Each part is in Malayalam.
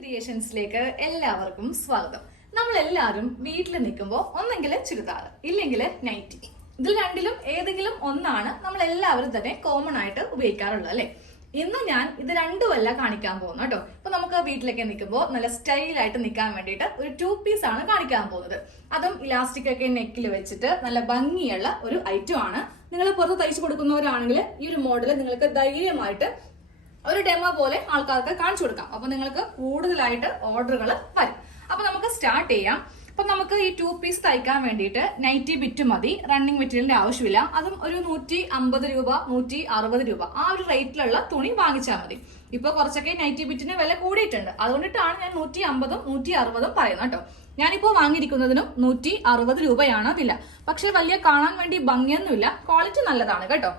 ക്രിയേഷൻസിലേക്ക് എല്ലാവർക്കും സ്വാഗതം. നമ്മൾ എല്ലാവരും വീട്ടിൽ നിൽക്കുമ്പോൾ ഒന്നെങ്കിൽ ചുരിദാർ ഇല്ലെങ്കിൽ നൈറ്റി, ഇതിൽ രണ്ടിലും ഏതെങ്കിലും ഒന്നാണ് നമ്മൾ എല്ലാവരും തന്നെ കോമൺ ആയിട്ട് ഉപയോഗിക്കാറുള്ളത് അല്ലെ. ഇന്ന് ഞാൻ ഇത് രണ്ടുമല്ല കാണിക്കാൻ പോകുന്നു കേട്ടോ. ഇപ്പൊ നമുക്ക് വീട്ടിലൊക്കെ നിൽക്കുമ്പോൾ നല്ല സ്റ്റൈലായിട്ട് നിൽക്കാൻ വേണ്ടിയിട്ട് ഒരു 2 പീസ് ആണ് കാണിക്കാൻ പോകുന്നത്. അതും ഇലാസ്റ്റിക് ഒക്കെ നെക്കിൽ വെച്ചിട്ട് നല്ല ഭംഗിയുള്ള ഒരു ഐറ്റം ആണ്. നിങ്ങൾ പുറത്ത് തയ്ച്ചു കൊടുക്കുന്നവരാണെങ്കിൽ ഈ ഒരു മോഡൽ നിങ്ങൾക്ക് ധൈര്യമായിട്ട് ഒരു ഡെമോ പോലെ ആൾക്കാർക്ക് കാണിച്ചു കൊടുക്കാം. അപ്പൊ നിങ്ങൾക്ക് കൂടുതലായിട്ട് ഓർഡറുകൾ വരും. അപ്പൊ നമുക്ക് സ്റ്റാർട്ട് ചെയ്യാം. അപ്പൊ നമുക്ക് ഈ 2 പീസ് തയ്ക്കാൻ വേണ്ടിയിട്ട് നൈറ്റി ബിറ്റ് മതി, റണ്ണിങ് മെറ്റീരിയലിന്റെ ആവശ്യമില്ല. അതും ഒരു 150 രൂപ 160 രൂപ ആ ഒരു റേറ്റിലുള്ള തുണി വാങ്ങിച്ചാൽ മതി. ഇപ്പൊ കുറച്ചൊക്കെ നൈറ്റി ബിറ്റിന് വില കൂടിയിട്ടുണ്ട്, അതുകൊണ്ടിട്ടാണ് ഞാൻ 150ഉം 160ഉം പറയുന്നത് കേട്ടോ. ഞാനിപ്പോ വാങ്ങിയിരിക്കുന്നതിനും 160 രൂപയാണ് വില. പക്ഷെ വലിയ കാണാൻ വേണ്ടി ഭംഗിയൊന്നുമില്ല, ക്വാളിറ്റി നല്ലതാണ് കേട്ടോ.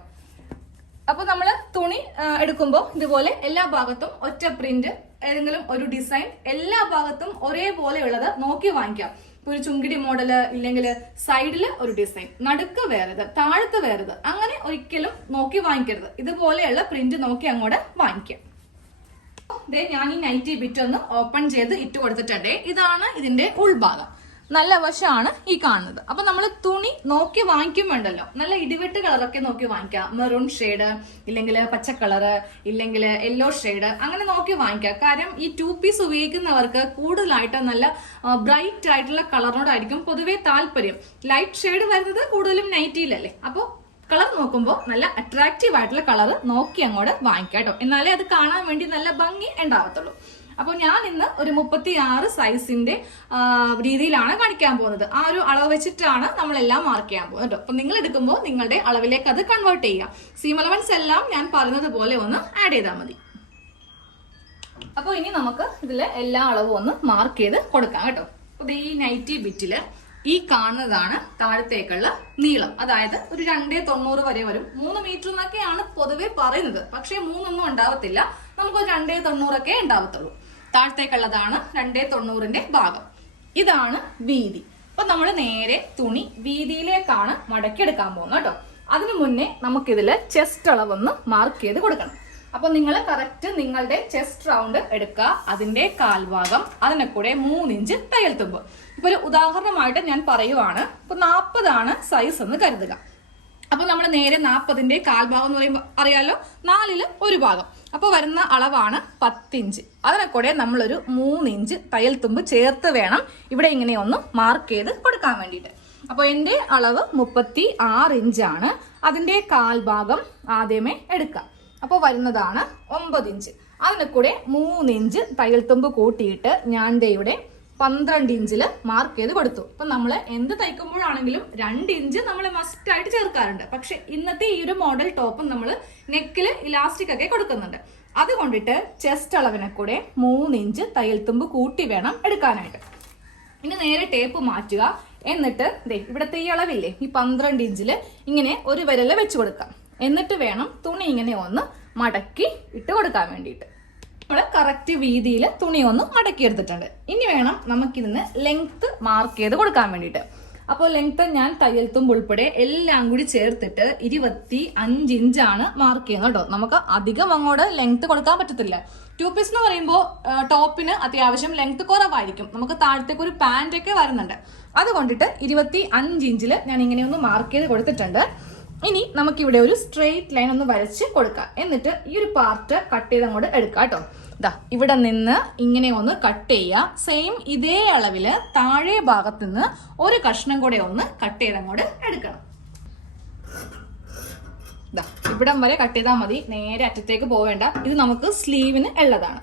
അപ്പൊ നമ്മള് തുണി എടുക്കുമ്പോൾ ഇതുപോലെ എല്ലാ ഭാഗത്തും ഒറ്റ പ്രിന്റ്, ഏതെങ്കിലും ഒരു ഡിസൈൻ എല്ലാ ഭാഗത്തും ഒരേപോലെ ഉള്ളത് നോക്കി വാങ്ങിക്കാം. ഇപ്പൊ ഒരു ചുങ്കിടി മോഡല് ഇല്ലെങ്കിൽ സൈഡില് ഒരു ഡിസൈൻ, നടുക്ക് വേറത്, താഴത്ത് വേറത്, അങ്ങനെ ഒരിക്കലും നോക്കി വാങ്ങിക്കരുത്. ഇതുപോലെയുള്ള പ്രിന്റ് നോക്കി അങ്ങോട്ട് വാങ്ങിക്കാം. ഞാൻ ഈ നൈറ്റി ബിറ്റ് ഒന്ന് ഓപ്പൺ ചെയ്ത് ഇട്ട് കൊടുത്തിട്ടുണ്ട്. ഇതാണ് ഇതിന്റെ ഉൾഭാഗം. നല്ല വശമാണ് ഈ കാണുന്നത്. അപ്പൊ നമ്മൾ തുണി നോക്കി വാങ്ങിക്കുമ്പോണ്ടല്ലോ നല്ല ഇടിവെട്ട് കളറൊക്കെ നോക്കി വാങ്ങിക്കാം. മെറൂൺ ഷെയ്ഡ് ഇല്ലെങ്കിൽ പച്ച കളറ് ഇല്ലെങ്കിൽ യെല്ലോ ഷെയ്ഡ് അങ്ങനെ നോക്കി വാങ്ങിക്കാം. കാരണം ഈ 2 പീസ് ഉപയോഗിക്കുന്നവർക്ക് കൂടുതലായിട്ട് നല്ല ബ്രൈറ്റ് ആയിട്ടുള്ള കളറിനോടായിരിക്കും പൊതുവെ താല്പര്യം. ലൈറ്റ് ഷെയ്ഡ് വരുന്നത് കൂടുതലും നൈറ്റിയിലല്ലേ. അപ്പോൾ കളർ നോക്കുമ്പോൾ നല്ല അട്രാക്റ്റീവ് ആയിട്ടുള്ള കളർ നോക്കി അങ്ങോട്ട് വാങ്ങിക്കാം കേട്ടോ. എന്നാലേ അത് കാണാൻ വേണ്ടി നല്ല ഭംഗി ഉണ്ടാവത്തുള്ളൂ. അപ്പോൾ ഞാൻ ഇന്ന് ഒരു 36 സൈസിന്റെ രീതിയിലാണ് കാണിക്കാൻ പോകുന്നത്. ആ ഒരു അളവ് വെച്ചിട്ടാണ് നമ്മളെല്ലാം മാർക്ക് ചെയ്യാൻ പോകുന്നത്. അപ്പൊ നിങ്ങൾ എടുക്കുമ്പോൾ നിങ്ങളുടെ അളവിലേക്ക് അത് കൺവേർട്ട് ചെയ്യാം. സീം അലവൻസ് എല്ലാം ഞാൻ പറഞ്ഞത് പോലെ ഒന്ന് ആഡ് ചെയ്താൽ മതി. അപ്പോൾ ഇനി നമുക്ക് ഇതിലെ എല്ലാ അളവും ഒന്ന് മാർക്ക് ചെയ്ത് കൊടുക്കാം കേട്ടോ. അപ്പൊ ഈ നൈറ്റി ബിറ്റില് ഈ കാണുന്നതാണ് താഴത്തേക്കുള്ള നീളം. അതായത് ഒരു 290 വരെ വരും. 3 മീറ്റർ എന്നൊക്കെയാണ് പൊതുവെ പറയുന്നത്, പക്ഷെ 3 ഒന്നും ഉണ്ടാവത്തില്ല. നമുക്ക് 290 ഒക്കെ ഉണ്ടാവത്തുള്ളൂ. താഴത്തേക്കുള്ളതാണ് 290ന്റെ ഭാഗം. ഇതാണ് വീതി. അപ്പൊ നമ്മൾ നേരെ തുണി വീതിയിലേക്കാണ് മടക്കിയെടുക്കാൻ പോകുന്നത് കേട്ടോ. അതിനു മുന്നേ നമുക്കിതില് ചെസ്റ്റ് അളവൊന്ന് മാർക്ക് ചെയ്ത് കൊടുക്കണം. അപ്പൊ നിങ്ങൾ കറക്റ്റ് നിങ്ങളുടെ ചെസ്റ്റ് റൗണ്ട് എടുക്കുക, അതിന്റെ കാൽഭാഗം, അതിനെ കൂടെ 3 ഇഞ്ച് തയ്യൽ തുമ്പ്. ഇപ്പൊ ഒരു ഉദാഹരണമായിട്ട് ഞാൻ പറയുവാണ്. ഇപ്പൊ 40 ആണ് സൈസ് എന്ന് കരുതുക. അപ്പൊ നമ്മൾ നേരെ 40ന്റെ കാൽഭാഗം എന്ന് പറയുമ്പോൾ അറിയാലോ, 4ൽ ഒരു ഭാഗം. അപ്പൊ വരുന്ന അളവാണ് 10 ഇഞ്ച്. അതിനെ കൂടെ നമ്മളൊരു 3 ഇഞ്ച് തയ്യൽ തുമ്പ് ചേർത്ത് വേണം ഇവിടെ ഇങ്ങനെ ഒന്ന് മാർക്ക് ചെയ്ത് കൊടുക്കാൻ വേണ്ടിയിട്ട്. അപ്പൊ എന്റെ അളവ് 36 ഇഞ്ചാണ്. അതിന്റെ കാൽഭാഗം ആദ്യമേ എടുക്കാം. അപ്പോൾ വരുന്നതാണ് 9 ഇഞ്ച്. അതിനെ കൂടെ 3 ഇഞ്ച് തയ്യൽ തുമ്പ് കൂട്ടിയിട്ട് ഞാൻ ഇവിടെ 12 ഇഞ്ചിൽ മാർക്ക് ചെയ്ത് കൊടുത്തു. ഇപ്പൊ നമ്മൾ എന്ത് തയ്ക്കുമ്പോഴാണെങ്കിലും 2 ഇഞ്ച് നമ്മൾ മസ്റ്റ് ആയിട്ട് ചേർക്കാറുണ്ട്. പക്ഷെ ഇന്നത്തെ ഈ ഒരു മോഡൽ ടോപ്പും നമ്മൾ നെക്കില് ഇലാസ്റ്റിക് ഒക്കെ കൊടുക്കുന്നുണ്ട്. അതുകൊണ്ടിട്ട് ചെസ്റ്റ് അളവിനെ കൂടെ 3 ഇഞ്ച് തയ്യൽ തുമ്പ് കൂട്ടി വേണം എടുക്കാനായിട്ട്. ഇനി നേരെ ടേപ്പ് മാറ്റുക. എന്നിട്ട് ഇവിടത്തെ ഈ അളവില്ലേ, ഈ 12 ഇഞ്ചില് ഇങ്ങനെ ഒരു വിരല് വെച്ച് കൊടുക്കാം. എന്നിട്ട് വേണം തുണി ഇങ്ങനെ ഒന്ന് മടക്കി ഇട്ട് കൊടുക്കാൻ വേണ്ടിയിട്ട്. നമ്മൾ കറക്റ്റ് വീതിയിൽ തുണി ഒന്ന് മടക്കി എടുത്തിട്ടുണ്ട്. ഇനി വേണം നമുക്കിതിന് ലെങ്ത് മാർക്ക് ചെയ്ത് കൊടുക്കാൻ വേണ്ടിയിട്ട്. അപ്പോൾ ലെങ്ത് ഞാൻ തയ്യൽ തുമ്പ് ഉൾപ്പെടെ എല്ലാം കൂടി ചേർത്തിട്ട് 25 ഇഞ്ചാണ് മാർക്ക് ചെയ്യുന്നത് കേട്ടോ. നമുക്ക് അധികം അങ്ങോട്ട് ലെങ്ത് കൊടുക്കാൻ പറ്റത്തില്ല. 2 പീസ് എന്ന് പറയുമ്പോൾ ടോപ്പിന് അത്യാവശ്യം ലെങ്ത് കുറവായിരിക്കും. നമുക്ക് താഴത്തേക്ക് ഒരു പാന്റ് ഒക്കെ വരുന്നുണ്ട്. അതുകൊണ്ടിട്ട് 25 ഇഞ്ചിൽ ഞാൻ ഇങ്ങനെ ഒന്ന് മാർക്ക് ചെയ്ത് കൊടുത്തിട്ടുണ്ട്. ഇനി നമുക്കിവിടെ ഒരു സ്ട്രെയിറ്റ് ലൈൻ ഒന്ന് വരച്ച് കൊടുക്കാം. എന്നിട്ട് ഈ ഒരു പാർട്ട് കട്ട് ചെയ്ത് അങ്ങോട്ട് എടുക്കാം കേട്ടോ. ഇതാ ഇവിടെ നിന്ന് ഇങ്ങനെ ഒന്ന് കട്ട് ചെയ്യുക. സെയിം ഇതേ അളവില് താഴെ ഭാഗത്ത് നിന്ന് ഒരു കഷ്ണം കൂടെ ഒന്ന് കട്ട് ചെയ്ത് അങ്ങോട്ട് എടുക്കണം. ഇതാ ഇവിടം വരെ കട്ട് ചെയ്താൽ മതി, നേരെ അറ്റത്തേക്ക് പോവേണ്ട. ഇത് നമുക്ക് സ്ലീവിന് ഉള്ളതാണ്.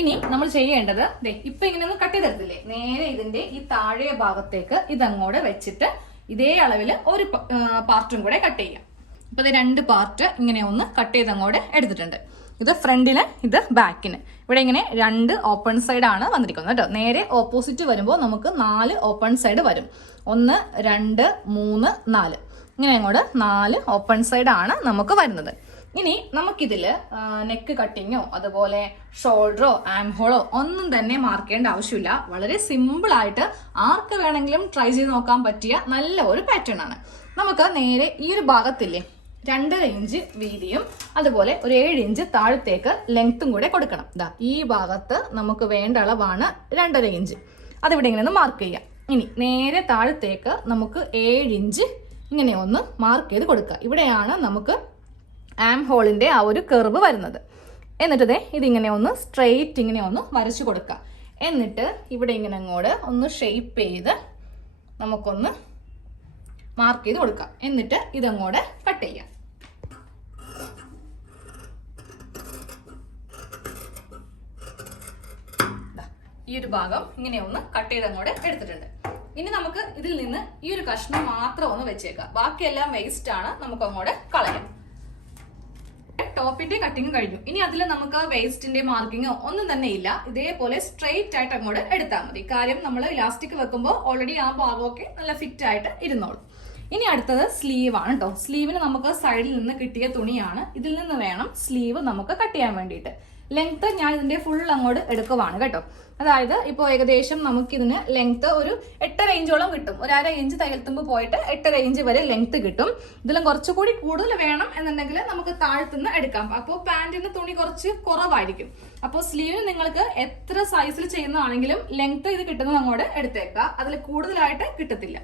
ഇനി നമ്മൾ ചെയ്യേണ്ടത് ഇപ്പൊ ഇങ്ങനെ ഒന്ന് കട്ട് ചെയ്തെടുത്തില്ലേ, നേരെ ഇതിന്റെ ഈ താഴെ ഭാഗത്തേക്ക് ഇതങ്ങോട്ട് വെച്ചിട്ട് ഇതേ അളവിൽ ഒരു പാർട്ടും കൂടെ കട്ട് ചെയ്യാം. ഇപ്പൊ ഇത് 2 പാർട്ട് ഇങ്ങനെ ഒന്ന് കട്ട് ചെയ്ത് അങ്ങോട്ട് എടുത്തിട്ടുണ്ട്. ഇത് ഫ്രണ്ടിന്, ഇത് ബാക്കിന്. ഇവിടെ ഇങ്ങനെ 2 ഓപ്പൺ സൈഡ് ആണ് വന്നിരിക്കുന്നത് കേട്ടോ. നേരെ ഓപ്പോസിറ്റ് വരുമ്പോൾ നമുക്ക് 4 ഓപ്പൺ സൈഡ് വരും. 1 2 3 4 ഇങ്ങനെ അങ്ങോട്ട് 4 ഓപ്പൺ സൈഡ് ആണ് നമുക്ക് വരുന്നത്. ഇനി നമുക്കിതില് നെക്ക് കട്ടിങ്ങോ അതുപോലെ ഷോൾഡറോ ആം ഹോളോ ഒന്നും തന്നെ മാർക്ക് ചെയ്യേണ്ട ആവശ്യമില്ല. വളരെ സിമ്പിൾ ആയിട്ട് ആർക്ക് വേണമെങ്കിലും ട്രൈ ചെയ്ത് നോക്കാൻ പറ്റിയ നല്ല ഒരു പാറ്റേൺ ആണ്. നമുക്ക് നേരെ ഈ ഒരു ഭാഗത്തില്ലേ, 2.5 ഇഞ്ച് വീതിയും അതുപോലെ ഒരു 7 ഇഞ്ച് താഴത്തേക്ക് ലെങ്ത്തും കൂടെ കൊടുക്കണം. ഇതാ ഈ ഭാഗത്ത് നമുക്ക് വേണ്ട അളവാണ് 2.5 ഇഞ്ച്. അതിവിടെ ഇങ്ങനെ ഒന്ന് മാർക്ക് ചെയ്യാം. ഇനി നേരെ താഴത്തേക്ക് നമുക്ക് 7 ഇഞ്ച് ഇങ്ങനെ ഒന്ന് മാർക്ക് ചെയ്ത് കൊടുക്കുക. ഇവിടെയാണ് നമുക്ക് ആം ഹോളിന്റെ ആ ഒരു കർവ് വരുന്നത്. എന്നിട്ട് ഇതിങ്ങനെ ഒന്ന് സ്ട്രെയിറ്റ് ഇങ്ങനെ ഒന്ന് വരച്ചു കൊടുക്കുക. എന്നിട്ട് ഇവിടെ ഇങ്ങനെ അങ്ങോട്ട് ഒന്ന് ഷേപ്പ് ചെയ്ത് നമുക്കൊന്ന് മാർക്ക് ചെയ്ത് കൊടുക്കാം. എന്നിട്ട് ഇതങ്ങോട്ട് കട്ട് ചെയ്യാം. ഈ ഒരു ഭാഗം ഇങ്ങനെ ഒന്ന് കട്ട് ചെയ്ത് അങ്ങോട്ട് എടുത്തിട്ടുണ്ട്. ഇനി നമുക്ക് ഇതിൽ നിന്ന് ഈ ഒരു കഷ്ണം മാത്രം ഒന്ന് വെച്ചേക്കാം. ബാക്കിയെല്ലാം വേസ്റ്റ് ആണ്, നമുക്ക് അങ്ങോട്ട് കളയാം. ടോപ്പിന്റെ കട്ടിങ് കഴിഞ്ഞു. ഇനി അതിൽ നമുക്ക് വേസ്റ്റിന്റെ മാർക്കിങ്ങോ ഒന്നും തന്നെ ഇല്ല. ഇതേപോലെ സ്ട്രെയിറ്റ് ആയിട്ട് അങ്ങോട്ട് എടുത്താൽ മതി. കാര്യം നമ്മൾ ഇലാസ്റ്റിക് വെക്കുമ്പോൾ ഓൾറെഡി ആ ഭാഗമൊക്കെ നല്ല ഫിറ്റ് ആയിട്ട് ഇരുന്നോളും. ഇനി അടുത്തത് സ്ലീവ് ആണ് കേട്ടോ. സ്ലീവിന് നമുക്ക് സൈഡിൽ നിന്ന് കിട്ടിയ തുണിയാണ്. ഇതിൽ നിന്ന് വേണം സ്ലീവ് നമുക്ക് കട്ട് ചെയ്യാൻ വേണ്ടിയിട്ട്. ലെങ്ത് ഞാൻ ഇതിന്റെ ഫുൾ അങ്ങോട്ട് എടുക്കുവാണ് കേട്ടോ. അതായത് ഇപ്പോൾ ഏകദേശം നമുക്കിതിന് ലെങ്ത് ഒരു 8.5 ഇഞ്ചോളം കിട്ടും. ഒരു 1/2 ഇഞ്ച് തയ്യൽത്തുമ്പ് പോയിട്ട് 8.5 ഇഞ്ച് വരെ ലെങ്ത് കിട്ടും. ഇതിലും കുറച്ചുകൂടി കൂടുതൽ വേണം എന്നുണ്ടെങ്കിൽ നമുക്ക് താഴത്തുനിന്ന് എടുക്കാം. അപ്പോൾ പാന്റിന് തുണി കുറച്ച് കുറവായിരിക്കും. അപ്പോൾ സ്ലീവിന് നിങ്ങൾക്ക് എത്ര സൈസിൽ ചെയ്യുന്നതാണെങ്കിലും ലെങ്ത് ഇത് കിട്ടുന്നത് അങ്ങോട്ട് എടുത്തേക്കാം. അതിൽ കൂടുതലായിട്ട് കിട്ടത്തില്ല.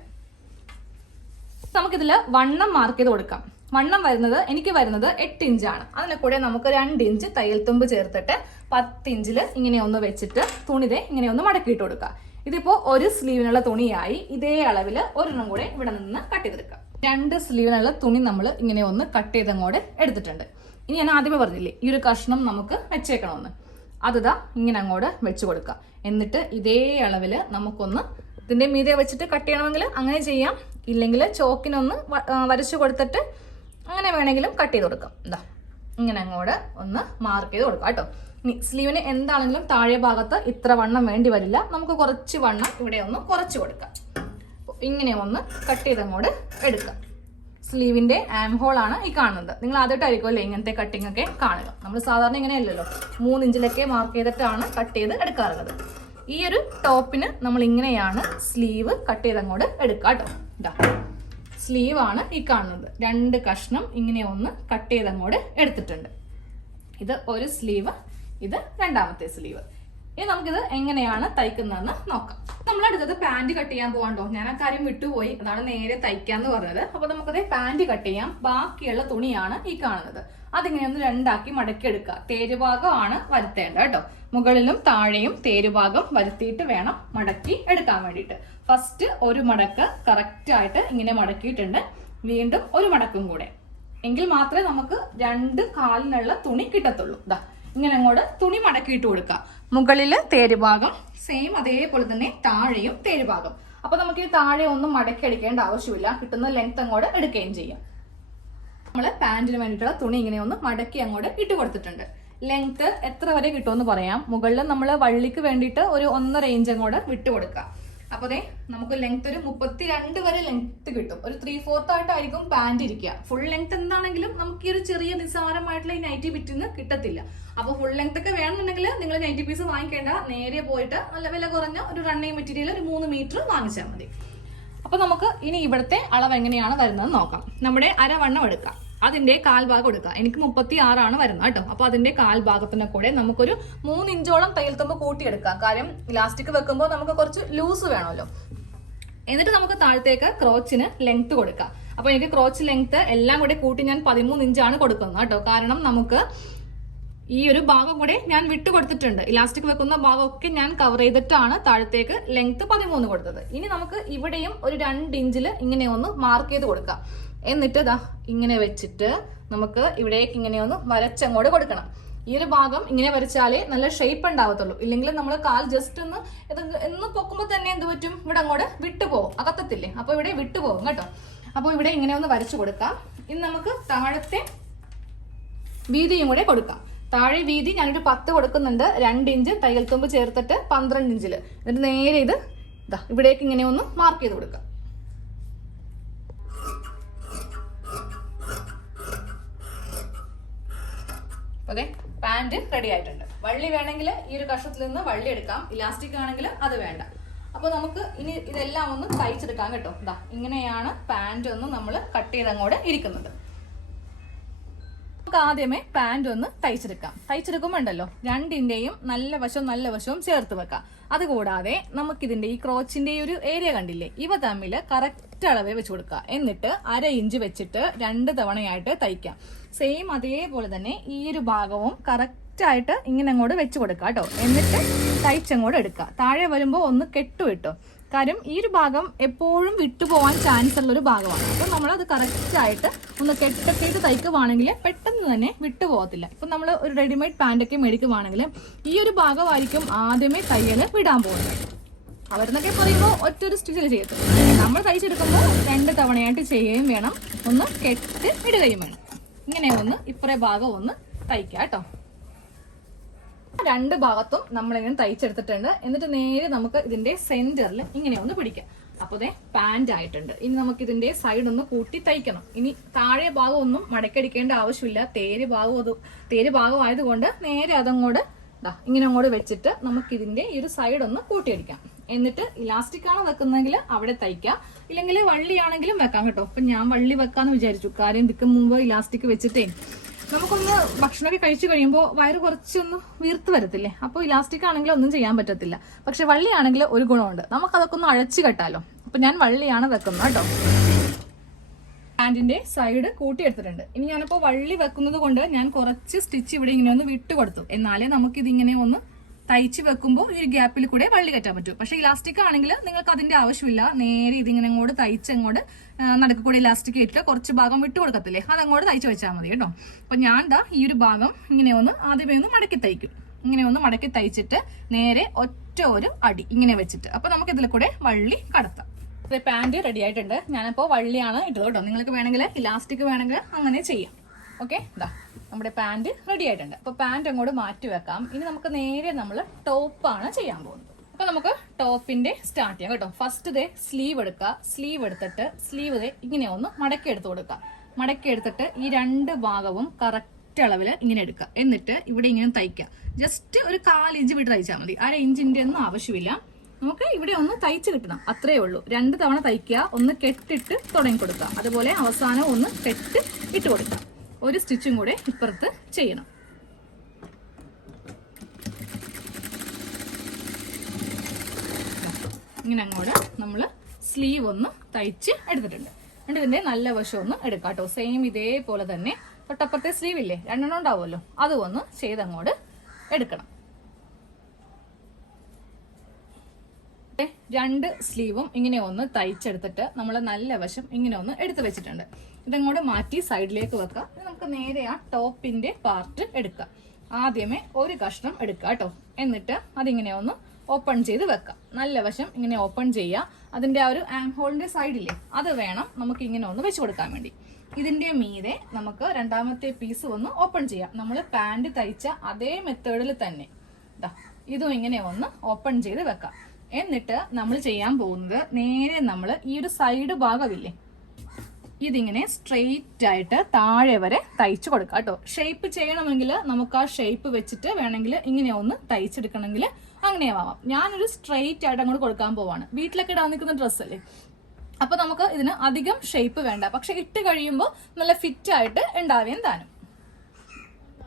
നമുക്കിതിൽ വണ്ണം മാർക്ക് ചെയ്ത് കൊടുക്കാം. വണ്ണം വരുന്നത് എനിക്ക് വരുന്നത് 8 ഇഞ്ചാണ്. അതിനെ കൂടെ നമുക്ക് 2 ഇഞ്ച് തയ്യൽ തുമ്പ് ചേർത്തിട്ട് 10 ഇഞ്ചിൽ ഇങ്ങനെ ഒന്ന് വെച്ചിട്ട് തുണിതെ ഇങ്ങനെ ഒന്ന് മടക്കിയിട്ട് കൊടുക്കുക. ഇതിപ്പോ ഒരു സ്ലീവിനുള്ള തുണിയായി. ഇതേ അളവിൽ ഒരെണ്ണം കൂടെ ഇവിടെ നിന്ന് കട്ട് ചെയ്തെടുക്കാം. 2 സ്ലീവിനുള്ള തുണി നമ്മൾ ഇങ്ങനെ ഒന്ന് കട്ട് ചെയ്തങ്ങോട്ട് എടുത്തിട്ടുണ്ട്. ഇനി ഞാൻ ആദ്യമേ പറഞ്ഞില്ലേ ഈ ഒരു കഷ്ണം നമുക്ക് വെച്ചേക്കണമെന്ന്. അതിതാ ഇങ്ങനെ അങ്ങോട്ട് വെച്ച് കൊടുക്കുക. എന്നിട്ട് ഇതേ അളവിൽ നമുക്കൊന്ന് ഇതിന്റെ മീതെ വെച്ചിട്ട് കട്ട് ചെയ്യണമെങ്കിൽ അങ്ങനെ ചെയ്യാം. ഇല്ലെങ്കിൽ ചോക്കിനൊന്ന് വരച്ചു കൊടുത്തിട്ട് അങ്ങനെ വേണമെങ്കിലും കട്ട് ചെയ്ത് കൊടുക്കാം. എന്താ ഇങ്ങനെ അങ്ങോട്ട് ഒന്ന് മാർക്ക് ചെയ്ത് കൊടുക്കാം കേട്ടോ. ഇനി സ്ലീവിന് എന്താണെങ്കിലും താഴെ ഭാഗത്ത് ഇത്ര വണ്ണം വേണ്ടി വരില്ല. നമുക്ക് കുറച്ച് വണ്ണം ഇവിടെ ഒന്ന് കുറച്ച് കൊടുക്കാം. ഇങ്ങനെ ഒന്ന് കട്ട് ചെയ്ത് അങ്ങോട്ട് എടുക്കാം. സ്ലീവിന്റെ ആം ഹോൾ ആണ് ഈ കാണുന്നത്. നിങ്ങൾ ആദ്യമായിട്ടായിരിക്കും അല്ലേ ഇങ്ങനത്തെ കട്ടിങ് ഒക്കെ കാണുക. നമ്മൾ സാധാരണ ഇങ്ങനെയല്ലല്ലോ, 3 ഇഞ്ചിലൊക്കെ മാർക്ക് ചെയ്തിട്ടാണ് കട്ട് ചെയ്ത് എടുക്കാറുള്ളത്. ഈ ഒരു ടോപ്പിന് നമ്മൾ ഇങ്ങനെയാണ് സ്ലീവ് കട്ട് ചെയ്ത് അങ്ങോട്ട് എടുക്കുക കേട്ടോ. ഇതാ സ്ലീവ് ആണ് ഈ കാണുന്നത്. 2 കഷ്ണം ഇങ്ങനെ ഒന്ന് കട്ട് ചെയ്ത് അങ്ങോട്ട് എടുത്തിട്ടുണ്ട്. ഇത് ഒരു സ്ലീവ്, ഇത് രണ്ടാമത്തെ സ്ലീവ്. ഇനി നമുക്കിത് എങ്ങനെയാണ് തയ്ക്കുന്നതെന്ന് നോക്കാം. നമ്മളടുത്തത് പാന്റ് കട്ട് ചെയ്യാൻ പോകണ്ടോ. ഞാൻ ആ കാര്യം വിട്ടുപോയി. അതാണ് നേരെ തയ്ക്കാന്ന് പറഞ്ഞത്. അപ്പൊ നമുക്കത് പാന്റ് കട്ട് ചെയ്യാം. ബാക്കിയുള്ള തുണിയാണ് ഈ കാണുന്നത്. അതിങ്ങനെ ഒന്ന് 2 ആക്കി മടക്കി എടുക്കുക. തേരുഭാഗമാണ് വരുത്തേണ്ടത് കേട്ടോ. മുകളിലും താഴെയും തേരുഭാഗം വരുത്തിയിട്ട് വേണം മടക്കി എടുക്കാൻ വേണ്ടിയിട്ട്. ഫസ്റ്റ് ഒരു മടക്ക് കറക്റ്റ് ആയിട്ട് ഇങ്ങനെ മടക്കിയിട്ടുണ്ട്. വീണ്ടും ഒരു മടക്കും കൂടെ, എങ്കിൽ മാത്രമേ നമുക്ക് 2 കാലിനുള്ള തുണി കിട്ടത്തുള്ളൂ. ഇതാ ഇങ്ങനെ അങ്ങോട്ട് തുണി മടക്കിയിട്ട് കൊടുക്കുക. മുകളില് തേരുഭാഗം സെയിം, അതേപോലെ തന്നെ താഴെയും തേരുഭാഗം. അപ്പൊ നമുക്ക് ഈ താഴെ ഒന്നും മടക്കി അടിക്കേണ്ട ആവശ്യമില്ല. കിട്ടുന്ന ലെങ്ത് അങ്ങോട്ട് എടുക്കുകയും ചെയ്യാം. നമ്മള് പാന്റിന് വേണ്ടിയിട്ടുള്ള തുണി ഇങ്ങനെ ഒന്ന് മടക്കി അങ്ങോട്ട് ഇട്ട് കൊടുത്തിട്ടുണ്ട്. ലെങ്ത് എത്ര വരെ കിട്ടുമെന്ന് പറയാം. മുകളിൽ നമ്മൾ വള്ളിക്ക് വേണ്ടിയിട്ട് ഒരു 1.5 ഇഞ്ച് അങ്ങോട്ട് വിട്ട് കൊടുക്കാം. അപ്പൊ അതെ നമുക്ക് ലെങ്ത് ഒരു 32 വരെ ലെങ്ത് കിട്ടും. ഒരു 3/4 ആയിട്ടായിരിക്കും പാന്റ് ഇരിക്കുക. ഫുൾ ലെങ്ത് എന്താണെങ്കിലും നമുക്ക് ഈ ഒരു ചെറിയ നിസ്സാരമായിട്ടുള്ള ഈ നൈറ്റി ബിറ്റിന്ന് കിട്ടത്തില്ല. അപ്പൊ ഫുൾ ലെങ്ത് ഒക്കെ വേണമെന്നുണ്ടെങ്കിൽ നിങ്ങൾ നൈറ്റി പീസ് വാങ്ങിക്കേണ്ട, നേരെ പോയിട്ട് നല്ല വില കുറഞ്ഞ ഒരു റണ്ണിങ് മെറ്റീരിയൽ ഒരു 3 മീറ്റർ വാങ്ങിച്ചാൽ മതി. അപ്പൊ നമുക്ക് ഇനി ഇവിടുത്തെ അളവ് എങ്ങനെയാണ് വരുന്നത് നോക്കാം. നമ്മുടെ അരവണ്ണം എടുക്കാം. അതിന്റെ കാൽഭാഗം എടുക്കുക. എനിക്ക് 36 വരുന്നത് കേട്ടോ. അപ്പൊ അതിന്റെ കാൽഭാഗത്തിനെ കൂടെ നമുക്കൊരു 3 ഇഞ്ചോളം തയ്യൽ തുമ്പ് കൂട്ടിയെടുക്കാം. കാര്യം ഇലാസ്റ്റിക് വെക്കുമ്പോൾ നമുക്ക് കുറച്ച് ലൂസ് വേണമല്ലോ. എന്നിട്ട് നമുക്ക് താഴത്തേക്ക് ക്രോച്ചിന് ലെങ്ത് കൊടുക്കാം. അപ്പൊ എനിക്ക് ക്രോച്ച് ലെങ്ത് എല്ലാം കൂടെ കൂട്ടി ഞാൻ 13 ഇഞ്ചാണ് കൊടുക്കുന്നത് കേട്ടോ. കാരണം നമുക്ക് ഈ ഒരു ഭാഗം കൂടെ ഞാൻ വിട്ടു കൊടുത്തിട്ടുണ്ട്. ഇലാസ്റ്റിക് വെക്കുന്ന ഭാഗമൊക്കെ ഞാൻ കവർ ചെയ്തിട്ടാണ് താഴത്തേക്ക് ലെങ്ത് 13 കൊടുത്തത്. ഇനി നമുക്ക് ഇവിടെയും ഒരു 2 ഇഞ്ചിൽ ഇങ്ങനെ ഒന്ന് മാർക്ക് ചെയ്ത് കൊടുക്കാം. എന്നിട്ട് ദാ ഇങ്ങനെ വെച്ചിട്ട് നമുക്ക് ഇവിടേക്ക് ഇങ്ങനെ ഒന്ന് വരച്ചങ്ങോട്ട് കൊടുക്കണം. ഈ ഒരു ഭാഗം ഇങ്ങനെ വരച്ചാലേ നല്ല ഷേപ്പ് ഉണ്ടാവത്തുള്ളൂ. ഇല്ലെങ്കിൽ നമ്മൾ കാൽ ജസ്റ്റ് ഒന്ന് പൊക്കുമ്പോൾ തന്നെ എന്ത് പറ്റും, ഇവിടെ അങ്ങോട്ട് വിട്ടുപോകും, അകത്തത്തില്ലേ. അപ്പൊ ഇവിടെ വിട്ടുപോകും കേട്ടോ. അപ്പൊ ഇവിടെ ഇങ്ങനെ ഒന്ന് വരച്ചു കൊടുക്കാം. ഇനി നമുക്ക് താഴത്തെ വീതിയും കൂടെ കൊടുക്കാം. താഴെ വീതി ഞാനൊരു 10 കൊടുക്കുന്നുണ്ട്. 2 ഇഞ്ച് തയ്യൽ തുമ്പ് ചേർത്തിട്ട് 12 ഇഞ്ചിൽ. എന്നിട്ട് നേരെ ഇത് ഇതാ ഇവിടേക്ക് ഇങ്ങനെ ഒന്ന് മാർക്ക് ചെയ്ത് കൊടുക്കാം. അതെ പാന്റ് റെഡി ആയിട്ടുണ്ട്. വള്ളി വേണമെങ്കിൽ ഈ ഒരു കഷത്തിൽ നിന്ന് വള്ളി എടുക്കാം. ഇലാസ്റ്റിക് ആണെങ്കിൽ അത് വേണ്ട. അപ്പൊ നമുക്ക് ഇനി ഇതെല്ലാം ഒന്ന് തയ്ച്ചെടുക്കാം കേട്ടോ. ഇതാ ഇങ്ങനെയാണ് പാന്റ് ഒന്ന് നമ്മൾ കട്ട് ചെയ്ത് അങ്ങോട്ട് ഇരിക്കുന്നത്. നമുക്ക് ആദ്യമേ പാന്റ് ഒന്ന് തയ്ച്ചെടുക്കുമ്പോൾ ഉണ്ടല്ലോ രണ്ടിന്റെയും നല്ല വശവും ചേർത്ത് വെക്കാം. അതുകൂടാതെ നമുക്കിതിന്റെ ഈ ക്രോച്ചിന്റെ ഒരു ഏരിയ കണ്ടില്ലേ, ഇവ തമ്മിൽ കറക്റ്റ് അളവ് വെച്ച് കൊടുക്കുക. എന്നിട്ട് 1/2 ഇഞ്ച് വെച്ചിട്ട് 2 തവണയായിട്ട് തയ്ക്കാം. സെയിം അതേപോലെ തന്നെ ഈ ഒരു ഭാഗവും കറക്റ്റ് ആയിട്ട് ഇങ്ങനെ അങ്ങോട്ട് വെച്ച് കൊടുക്കുക കേട്ടോ. എന്നിട്ട് തയ്ച്ചങ്ങോട്ട് എടുക്കുക. താഴെ വരുമ്പോൾ ഒന്ന് കെട്ടുവിട്ടോ, കാര്യം ഈ ഒരു ഭാഗം എപ്പോഴും വിട്ടുപോകാൻ ചാൻസ് ഉള്ള ഒരു ഭാഗമാണ്. അപ്പം നമ്മളത് കറക്റ്റ് ആയിട്ട് ഒന്ന് കെട്ടൊക്കെയിട്ട് തയ്ക്കുവാണെങ്കിൽ പെട്ടെന്ന് തന്നെ വിട്ടുപോകത്തില്ല. ഇപ്പം നമ്മൾ ഒരു റെഡിമെയ്ഡ് പാൻറ്റൊക്കെ മേടിക്കുവാണെങ്കിൽ ഈ ഒരു ഭാഗമായിരിക്കും ആദ്യമേ തയ്യൽ വിടാൻ പോകുന്നത്. അവരെന്നൊക്കെ പറയുമ്പോൾ ഒറ്റൊരു സ്റ്റിച്ചിൽ ചെയ്യത്തുള്ളൂ. നമ്മൾ തയ്ച്ചെടുക്കുമ്പോൾ 2 തവണയായിട്ട് ചെയ്യുകയും വേണം, ഒന്ന് കെട്ട് ഇടുകയും വേണം. ഇങ്ങനെ ഒന്ന് ഇപ്പറേ ഭാഗം ഒന്ന് തയ്ക്കാം കേട്ടോ. 2 ഭാഗത്തും നമ്മളിങ്ങനെ തയ്ച്ചെടുത്തിട്ടുണ്ട്. എന്നിട്ട് നേരെ നമുക്ക് ഇതിന്റെ സെന്ററിൽ ഇങ്ങനെ ഒന്ന് പിടിക്കാം. അപ്പോൾ ദേ പാന്റ് ആയിട്ടുണ്ട്. ഇനി നമുക്ക് ഇതിന്റെ സൈഡ് ഒന്ന് കൂട്ടി തയ്ക്കണം. ഇനി താഴെ ഭാഗം ഒന്നും മടക്കടിക്കേണ്ട ആവശ്യമില്ല. തേര് ഭാഗം ആയതുകൊണ്ട് നേരെ അതങ്ങോട്ട് ഇങ്ങനെ അങ്ങോട്ട് വെച്ചിട്ട് നമുക്ക് ഇതിന്റെ ഈ ഒരു സൈഡ് ഒന്ന് കൂട്ടിയടിക്കാം. എന്നിട്ട് ഇലാസ്റ്റിക് ആണ് വെക്കുന്നെങ്കിൽ അവിടെ തയ്ക്കാം, ഇല്ലെങ്കിൽ വള്ളിയാണെങ്കിലും വെക്കാം കേട്ടോ. അപ്പൊ ഞാൻ വള്ളി വെക്കാന്ന് വിചാരിച്ചു. കാര്യം ഇതിക്ക് മുമ്പ് ഇലാസ്റ്റിക് വെച്ചിട്ടേ നമുക്കൊന്ന് ഭക്ഷണമൊക്കെ കഴിച്ചു കഴിയുമ്പോൾ വയറ് കുറച്ചൊന്ന് വീർത്ത് വരത്തില്ലേ. അപ്പോൾ ഇലാസ്റ്റിക് ആണെങ്കിൽ ഒന്നും ചെയ്യാൻ പറ്റത്തില്ല. പക്ഷെ വള്ളിയാണെങ്കിൽ ഒരു ഗുണമുണ്ട്, നമുക്കതൊക്കെ ഒന്ന് അഴച്ചു കെട്ടാലോ. അപ്പൊ ഞാൻ വള്ളിയാണ് വെക്കുന്നത് കേട്ടോ. പാന്റിന്റെ സൈഡ് കൂട്ടിയെടുത്തിട്ടുണ്ട്. ഇനി ഞാനിപ്പോ വള്ളി വെക്കുന്നത് കൊണ്ട് ഞാൻ കുറച്ച് സ്റ്റിച്ച് ഇവിടെ ഇങ്ങനെ ഒന്ന് വിട്ടുകൊടുത്തു. എന്നാലേ നമുക്കിതിങ്ങനെ ഒന്ന് തയ്ച്ച് വെക്കുമ്പോൾ ഈ ഗ്യാപ്പിൽ കൂടെ വള്ളി കെറ്റാൻ പറ്റും. പക്ഷെ ഇലാസ്റ്റിക് ആണെങ്കിൽ നിങ്ങൾക്ക് അതിന്റെ ആവശ്യമില്ല. നേരെ ഇതിങ്ങനെ അങ്ങോട്ട് തയ്ച്ചങ്ങോട്ട് നടക്കൂടെ ഇലാസ്റ്റിക് ഇട്ടിട്ട് കുറച്ച് ഭാഗം വിട്ടു കൊടുക്കത്തില്ലേ, അതങ്ങോട്ട് തയ്ച്ച് വെച്ചാൽ മതി കേട്ടോ. അപ്പൊ ഞാൻ ഈ ഒരു ഭാഗം ഇങ്ങനെ ഒന്ന് ആദ്യമേ ഒന്ന് മടക്കി തയ്ക്കും. ഇങ്ങനെ ഒന്ന് മടക്കി തയ്ച്ചിട്ട് നേരെ ഒറ്റ ഒരു അടി ഇങ്ങനെ വെച്ചിട്ട് അപ്പൊ നമുക്ക് ഇതിൽ കൂടെ വള്ളി കടത്താം. പാന്റ് റെഡി ആയിട്ടുണ്ട്. ഞാനിപ്പോ വള്ളിയാണ് ഇട്ടത് കേട്ടോ. നിങ്ങൾക്ക് വേണമെങ്കിൽ ഇലാസ്റ്റിക് വേണമെങ്കിൽ അങ്ങനെ ചെയ്യാം. ഓക്കെ, നമ്മുടെ പാന്റ് റെഡി ആയിട്ടുണ്ട്. അപ്പൊ പാന്റ് അങ്ങോട്ട് മാറ്റി വെക്കാം. ഇനി നമുക്ക് നേരെ നമ്മൾ ടോപ്പാണ് ചെയ്യാൻ പോകുന്നത്. അപ്പൊ നമുക്ക് ടോപ്പിന്റെ സ്റ്റാർട്ട് ചെയ്യാം കേട്ടോ. ഫസ്റ്റ് സ്ലീവ് എടുക്കുക. സ്ലീവ് എടുത്തിട്ട് സ്ലീവ് ഇങ്ങനെ ഒന്ന് മടക്കി എടുത്ത് കൊടുക്കുക. മടക്കി എടുത്തിട്ട് ഈ 2 ഭാഗവും കറക്റ്റ് അളവിൽ ഇങ്ങനെ എടുക്കുക. എന്നിട്ട് ഇവിടെ ഇങ്ങനെ തയ്ക്കുക. ജസ്റ്റ് ഒരു 1/4 ഇഞ്ച് വിട്ട് തയ്ച്ചാൽ മതി. 1/2 ഇഞ്ചിന്റെ ഒന്നും ആവശ്യമില്ല. നമുക്ക് ഇവിടെ ഒന്ന് തയ്ച്ച് കിട്ടണം, അത്രേ ഉള്ളൂ. 2 തവണ തയ്ക്കുക, ഒന്ന് കെട്ടിട്ട് തുടങ്ങി കൊടുക്കുക. അതുപോലെ അവസാനം ഒന്ന് കെട്ട് ഇട്ട് കൊടുക്കുക. ഒരു സ്റ്റിച്ചും കൂടെ ഇപ്പുറത്ത് ചെയ്യണം. ഇങ്ങനെ അങ്ങോട്ട് നമ്മൾ സ്ലീവ് ഒന്ന് തയ്ച്ച് എടുത്തിട്ടുണ്ട്. എന്നിട്ട് ഇതിന്റെ നല്ല വശം ഒന്ന് എടുക്കാം കേട്ടോ. സെയിം ഇതേപോലെ തന്നെ തൊട്ടപ്പുറത്തെ സ്ലീവ് ഇല്ലേ, 2 ഉണ്ടാവുമല്ലോ, അത് ഒന്ന് ചെയ്തങ്ങോട്ട് എടുക്കണം. 2 സ്ലീവും ഇങ്ങനെ ഒന്ന് തയ്ച്ചെടുത്തിട്ട് നമ്മൾ നല്ല വശം ഇങ്ങനെ ഒന്ന് എടുത്തു വെച്ചിട്ടുണ്ട്. ഇതങ്ങോട്ട് മാറ്റി സൈഡിലേക്ക് വെക്കാം. നമുക്ക് നേരെ ആ ടോപ്പിന്റെ പാർട്ട് എടുക്കാം. ആദ്യമേ ഒരു കഷ്ണം എടുക്കുക കേട്ടോ. എന്നിട്ട് അതിങ്ങനെ ഒന്ന് ഓപ്പൺ ചെയ്ത് വെക്കാം. നല്ല വശം ഇങ്ങനെ ഓപ്പൺ ചെയ്യുക. അതിന്റെ ആ ഒരു ആം ഹോളിന്റെ സൈഡില്ലേ, അത് വേണം നമുക്ക് ഇങ്ങനെ ഒന്ന് വെച്ച് കൊടുക്കാൻ വേണ്ടി. ഇതിന്റെ മീതെ നമുക്ക് 2ാമത്തെ പീസ് ഒന്ന് ഓപ്പൺ ചെയ്യാം. നമ്മൾ പാന്റ് തയ്ച്ച അതേ മെത്തേഡിൽ തന്നെ ഇതും ഇങ്ങനെ ഒന്ന് ഓപ്പൺ ചെയ്ത് വെക്കാം. എന്നിട്ട് നമ്മൾ ചെയ്യാൻ പോകുന്നത് നേരെ നമ്മൾ ഈ ഒരു സൈഡ് ഭാഗമില്ലേ, ഇതിങ്ങനെ സ്ട്രെയിറ്റ് ആയിട്ട് താഴെ വരെ തയ്ച്ചു കൊടുക്കാം കേട്ടോ. ഷേപ്പ് ചെയ്യണമെങ്കിൽ നമുക്ക് ആ ഷേപ്പ് വെച്ചിട്ട് വേണമെങ്കിൽ ഇങ്ങനെ ഒന്ന് തയ്ച്ചെടുക്കണമെങ്കിൽ അങ്ങനെയാവാം. ഞാനൊരു സ്ട്രെയിറ്റ് ആയിട്ട് അങ്ങോട്ട് കൊടുക്കാൻ പോവാണ്. വീട്ടിലൊക്കെ ഇടാൻ നിൽക്കുന്ന ഡ്രസ്സല്ലേ, അപ്പൊ നമുക്ക് ഇതിന് അധികം ഷേപ്പ് വേണ്ട. പക്ഷെ ഇട്ട് കഴിയുമ്പോൾ നല്ല ഫിറ്റ് ആയിട്ട് ഉണ്ടാവുകയും താനും.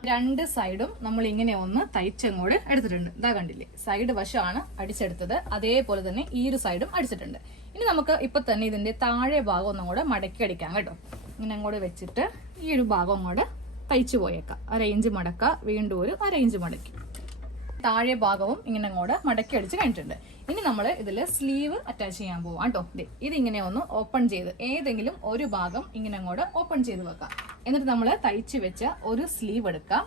2 സൈഡും നമ്മൾ ഇങ്ങനെ ഒന്ന് തയ്ച്ചങ്ങോട്ട് എടുത്തിട്ടുണ്ട്. ഇതാ കണ്ടില്ലേ, സൈഡ് വശമാണ് അടിച്ചെടുത്തത്. അതേപോലെ തന്നെ ഈ ഒരു സൈഡും അടിച്ചിട്ടുണ്ട്. ഇനി നമുക്ക് ഇപ്പൊ തന്നെ ഇതിന്റെ താഴെ ഭാഗം ഒന്നും കൂടെ മടക്കി അടിക്കാം കേട്ടോ. ഇങ്ങനെ അങ്ങോട്ട് വെച്ചിട്ട് ഈ ഒരു ഭാഗം അങ്ങോട്ട് തയ്ച്ചു പോയേക്കാം. 1/2 ഇഞ്ച് മടക്കുക, വീണ്ടും ഒരു 1/2 ഇഞ്ച് മടക്കി താഴെ ഭാഗവും ഇങ്ങനെ അങ്ങോട്ട് മടക്കി അടിച്ച് കഴിഞ്ഞിട്ടുണ്ട്. ഇനി നമ്മൾ ഇതിൽ സ്ലീവ് അറ്റാച്ച് ചെയ്യാൻ പോവാം കേട്ടോ. ഇതിങ്ങനെ ഒന്ന് ഓപ്പൺ ചെയ്ത് ഏതെങ്കിലും ഒരു ഭാഗം ഇങ്ങനെ അങ്ങോട്ട് ഓപ്പൺ ചെയ്ത് വെക്കാം. എന്നിട്ട് നമ്മൾ തയ്ച്ച് വെച്ച ഒരു സ്ലീവ് എടുക്കാം.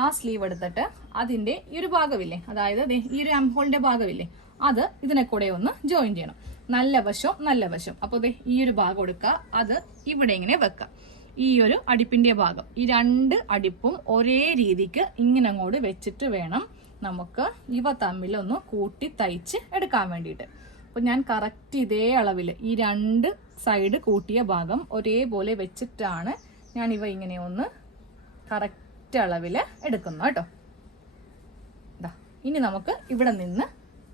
ആ സ്ലീവ് എടുത്തിട്ട് അതിന്റെ ഈ ഒരു ഭാഗമില്ലേ, അതായത് ഈ ഒരു ആംഹോളിന്റെ ഭാഗമില്ലേ, അത് ഇതിനെ കൂടെ ഒന്ന് ജോയിൻ ചെയ്യണം. നല്ല വശം. അപ്പോൾ ഈ ഒരു ഭാഗം എടുക്കുക, അത് ഇവിടെ ഇങ്ങനെ വെക്കാം. ഈ ഒരു അടിപ്പിന്റെ ഭാഗം, ഈ 2 അടിപ്പും ഒരേ രീതിക്ക് ഇങ്ങനെ അങ്ങോട്ട് വെച്ചിട്ട് വേണം നമുക്ക് ഇവ തമ്മിലൊന്ന് കൂട്ടി തയ്ച്ച് എടുക്കാൻ വേണ്ടിയിട്ട്. അപ്പൊ ഞാൻ കറക്റ്റ് ഇതേ അളവിൽ ഈ 2 സൈഡ് കൂട്ടിയ ഭാഗം ഒരേപോലെ വെച്ചിട്ടാണ് ഞാൻ ഇവ ഇങ്ങനെ ഒന്ന് കറക്റ്റ് അളവിൽ എടുക്കുന്നു കേട്ടോ. ഇനി നമുക്ക് ഇവിടെ നിന്ന്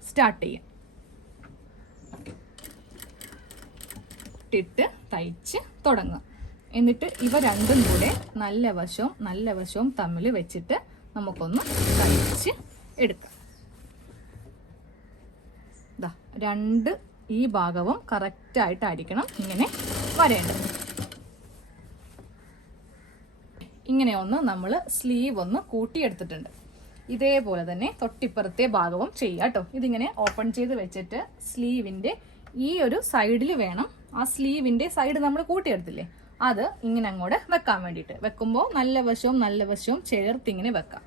സ്റ്റാർട്ട് ചെയ്യാം. ഇട്ട് തയ്ച്ച് തുടങ്ങുക. എന്നിട്ട് ഇവ രണ്ടും കൂടെ നല്ല വശവും തമ്മിൽ വെച്ചിട്ട് നമുക്കൊന്ന് തയ്ച്ച് എടുക്കാം. രണ്ട് ഈ ഭാഗവും കറക്റ്റായിട്ടായിരിക്കണം ഇങ്ങനെ വരേണ്ടത്. ഇങ്ങനെ ഒന്ന് നമ്മൾ സ്ലീവ് ഒന്ന് കൂട്ടിയെടുത്തിട്ടുണ്ട്. ഇതേപോലെ തന്നെ തൊട്ടിപ്പുറത്തെ ഭാഗവും ചെയ്യാം കേട്ടോ. ഇതിങ്ങനെ ഓപ്പൺ ചെയ്ത് വെച്ചിട്ട് സ്ലീവിൻ്റെ ഈ ഒരു സൈഡിൽ വേണം, ആ സ്ലീവിൻ്റെ സൈഡ് നമ്മൾ കൂട്ടിയെടുത്തില്ലേ അത് ഇങ്ങനെ അങ്ങോട്ട് വെക്കാൻ വേണ്ടിയിട്ട്. വെക്കുമ്പോൾ നല്ല വശവും ചേർത്ത് ഇങ്ങനെ വെക്കാം.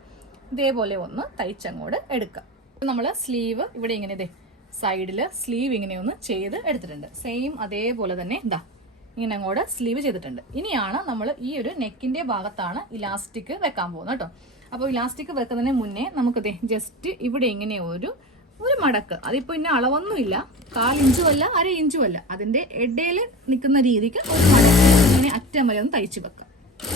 ഇതേപോലെ ഒന്ന് തയ്ച്ചങ്ങോട്ട് എടുക്കാം. നമ്മൾ സ്ലീവ് ഇവിടെ ഇങ്ങനെ ഇതേ സൈഡിൽ സ്ലീവ് ഇങ്ങനെ ഒന്ന് ചെയ്ത് എടുത്തിട്ടുണ്ട്. സെയിം അതേപോലെ തന്നെ ഇങ്ങനെ അങ്ങോട്ട് സ്ലീവ് ചെയ്തിട്ടുണ്ട്. ഇനിയാണ് നമ്മൾ ഈ ഒരു നെക്കിന്റെ ഭാഗത്താണ് ഇലാസ്റ്റിക് വെക്കാൻ പോകുന്നത് കേട്ടോ. അപ്പോൾ ഇലാസ്റ്റിക് വെക്കുന്നതിന് മുന്നേ നമുക്ക് ജസ്റ്റ് ഇവിടെ ഇങ്ങനെ ഒരു മടക്ക്, അതിപ്പോൾ ഇന്ന അളവൊന്നുമില്ല, 1/4 ഇഞ്ചും അല്ല 1/2 ഇഞ്ചും അല്ല, അതിന്റെ ഇടയിൽ നിൽക്കുന്ന രീതിക്ക് ഒരു മടക്ക് ഇങ്ങനെ അറ്റം വരെ ഒന്ന് തയ്ച്ചു വെക്കാം.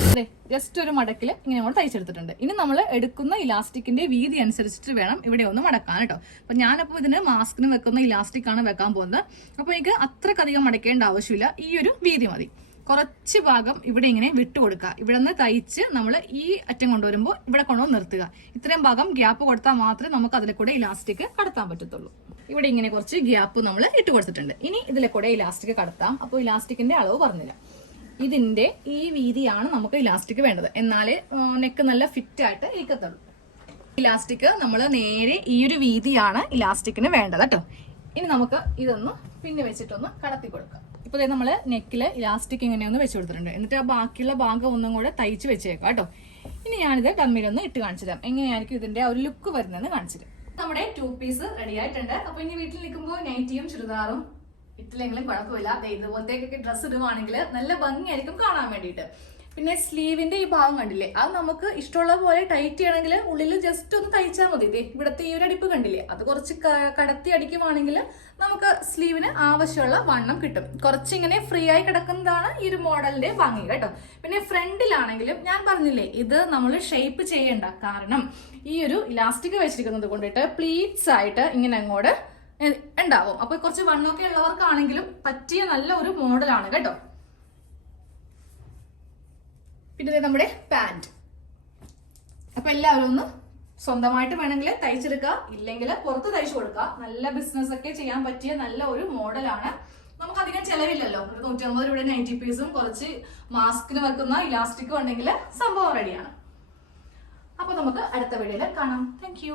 അതെ, ജസ്റ്റ് ഒരു മടക്കിൽ ഇങ്ങനെ നമ്മൾ തയ്ച്ചെടുത്തിട്ടുണ്ട്. ഇനി നമ്മൾ എടുക്കുന്ന ഇലാസ്റ്റിക്കിന്റെ വീതി അനുസരിച്ചിട്ട് വേണം ഇവിടെ ഒന്ന് മടക്കാൻ കേട്ടോ. അപ്പൊ ഞാനപ്പോൾ ഇതിന് മാസ്കിന് വെക്കുന്ന ഇലാസ്റ്റിക് ആണ് വെക്കാൻ പോകുന്നത്. അപ്പോൾ എനിക്ക് അത്രക്കധികം മടക്കേണ്ട ആവശ്യമില്ല, ഈ ഒരു വീതി മതി. കുറച്ച് ഭാഗം ഇവിടെ ഇങ്ങനെ വിട്ടുകൊടുക്കുക. ഇവിടെ നിന്ന് തയ്ച്ച് നമ്മൾ ഈ അറ്റം കൊണ്ടുവരുമ്പോൾ ഇവിടെ കൊണ്ടുവന്ന് നിർത്തുക. ഇത്രയും ഭാഗം ഗ്യാപ്പ് കൊടുത്താൽ മാത്രമേ നമുക്ക് അതിലെ കൂടെ ഇലാസ്റ്റിക് കടത്താൻ പറ്റത്തുള്ളൂ. ഇവിടെ ഇങ്ങനെ കുറച്ച് ഗ്യാപ്പ് നമ്മൾ ഇട്ട് കൊടുത്തിട്ടുണ്ട്. ഇനി ഇതിലെ കൂടെ ഇലാസ്റ്റിക് കടത്താം. അപ്പോൾ ഇലാസ്റ്റിക്കിന്റെ അളവ് പറഞ്ഞില്ല, ഇതിന്റെ ഈ വീതിയാണ് നമുക്ക് ഇലാസ്റ്റിക് വേണ്ടത്, എന്നാലേ നെക്ക് നല്ല ഫിറ്റ് ആയിട്ട് ഇരിക്കത്തുള്ളൂ. ഇലാസ്റ്റിക് നമ്മൾ നേരെ ഈ ഒരു വീതിയാണ് ഇലാസ്റ്റിക്കിന് വേണ്ടത് കേട്ടോ. ഇനി നമുക്ക് ഇതൊന്ന് പിന്നെ വെച്ചിട്ടൊന്ന് കടത്തി കൊടുക്കാം. ഇപ്പൊ നമ്മൾ നെക്കില് ഇലാസ്റ്റിക് ഇങ്ങനെയൊന്ന് വെച്ച് കൊടുത്തിട്ടുണ്ട്. എന്നിട്ട് ആ ബാക്കിയുള്ള ഭാഗം ഒന്നും കൂടെ തയ്ച്ച് വെച്ചേക്കാം കേട്ടോ. ഇനി ഞാനിത് ഡമ്മിലൊന്ന് ഇട്ട് കാണിച്ചു തരാം, എങ്ങനെയായിരിക്കും ഇതിന്റെ ഒരു ലുക്ക് വരുന്നതെന്ന് കാണിച്ചു തരാം. നമ്മുടെ 2 പീസ് റെഡി ആയിട്ടുണ്ട്. അപ്പൊ ഇനി വീട്ടിൽ നിൽക്കുമ്പോൾ നൈറ്റിയും ചുരിദാറും ഇട്ടില്ലെങ്കിലും കുഴപ്പമില്ല. ഇതുപോലത്തേക്കൊക്കെ ഡ്രസ്സ് ഇടുവാണെങ്കിൽ നല്ല ഭംഗിയായിരിക്കും കാണാൻ വേണ്ടിയിട്ട്. പിന്നെ സ്ലീവിന്റെ ഈ ഭാഗം കണ്ടില്ലേ, അത് നമുക്ക് ഇഷ്ടമുള്ള പോലെ ടൈറ്റ് ചെയ്യണമെങ്കിൽ ഉള്ളിൽ ജസ്റ്റ് ഒന്ന് തയ്ച്ചാൽ മതി. ഇവിടുത്തെ ഈ ഒരു അടിപ്പ് കണ്ടില്ലേ, അത് കുറച്ച് കടത്തി അടിക്കുവാണെങ്കിൽ നമുക്ക് സ്ലീവിന് ആവശ്യമുള്ള വണ്ണം കിട്ടും. കുറച്ചിങ്ങനെ ഫ്രീ ആയി കിടക്കുന്നതാണ് ഈ ഒരു മോഡലിന്റെ ഭംഗി കേട്ടോ. പിന്നെ ഫ്രണ്ടിലാണെങ്കിലും ഞാൻ പറഞ്ഞില്ലേ, ഇത് നമ്മൾ ഷേപ്പ് ചെയ്യണ്ട, കാരണം ഈ ഒരു ഇലാസ്റ്റിക് വെച്ചിരിക്കുന്നത് കൊണ്ടിട്ട് പ്ലീറ്റ്സ് ആയിട്ട് ഇങ്ങനെ അങ്ങോട്ട് ഉണ്ടാവും. അപ്പൊ കുറച്ച് വണ്ണമൊക്കെ ഉള്ളവർക്കാണെങ്കിലും പറ്റിയ നല്ല ഒരു മോഡലാണ് കേട്ടോ. പിന്നെ നമ്മുടെ പാന്റ്. അപ്പൊ എല്ലാവരും ഒന്ന് സ്വന്തമായിട്ട് വേണമെങ്കിൽ തയ്ച്ചെടുക്കുക, ഇല്ലെങ്കിൽ പുറത്ത് തയ്ച്ചു കൊടുക്കുക. നല്ല ബിസിനസ് ഒക്കെ ചെയ്യാൻ പറ്റിയ നല്ല ഒരു മോഡലാണ്. നമുക്ക് അധികം ചെലവില്ലല്ലോ. 150 രൂപയുടെ 90 പീസും കുറച്ച് മാസ്കിന് വെക്കുന്ന ഇലാസ്റ്റിക്കും ഉണ്ടെങ്കിൽ സംഭവം റെഡിയാണ്. അപ്പൊ നമുക്ക് അടുത്ത വീഡിയോയിൽ കാണാം. താങ്ക്